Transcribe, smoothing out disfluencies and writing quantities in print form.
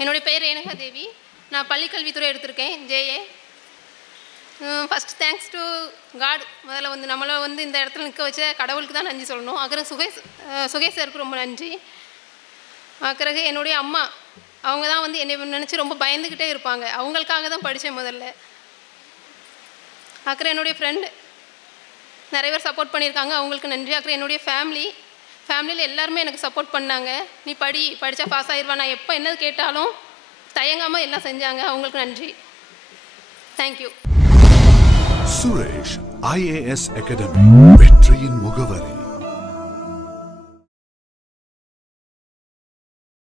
என்னுடைய பெயர் ரேணுகா தேவி. நான் பள்ளிக்கல்வித்துறை எடுத்திருக்கேன், JA. First thanks to God. முதல்ல நம்மளை இந்த இடத்துல நிற்க வச்ச கடவுளுக்கு தான் நன்றி சொல்லணும். அப்புறம் சுகேஷ் சாருக்கு ரொம்ப நன்றி. பிறகு என்னுடைய அம்மா, அவங்க தான் என்னை நினச்சி ரொம்ப பயந்துக்கிட்டே இருப்பாங்க. அவங்களுக்காக தான் படித்தேன் முதல்ல. அப்புறம் என்னுடைய ஃப்ரெண்டு நிறைய பேர் சப்போர்ட் பண்ணியிருக்காங்க, அவங்களுக்கு நன்றி. அப்புறம் என்னுடைய ஃபேமிலியில் எல்லாருமே எனக்கு சப்போர்ட் பண்ணாங்க. நீ படித்தா பாஸ் ஆயிடுவா, நான் எப்போ என்ன கேட்டாலும் தயங்காமல் எல்லாம் செஞ்சாங்க. அவங்களுக்கு நன்றி. தேங்க்யூ. சுரேஷ் IAS அகாடமி, வெற்றியின் முகவரி.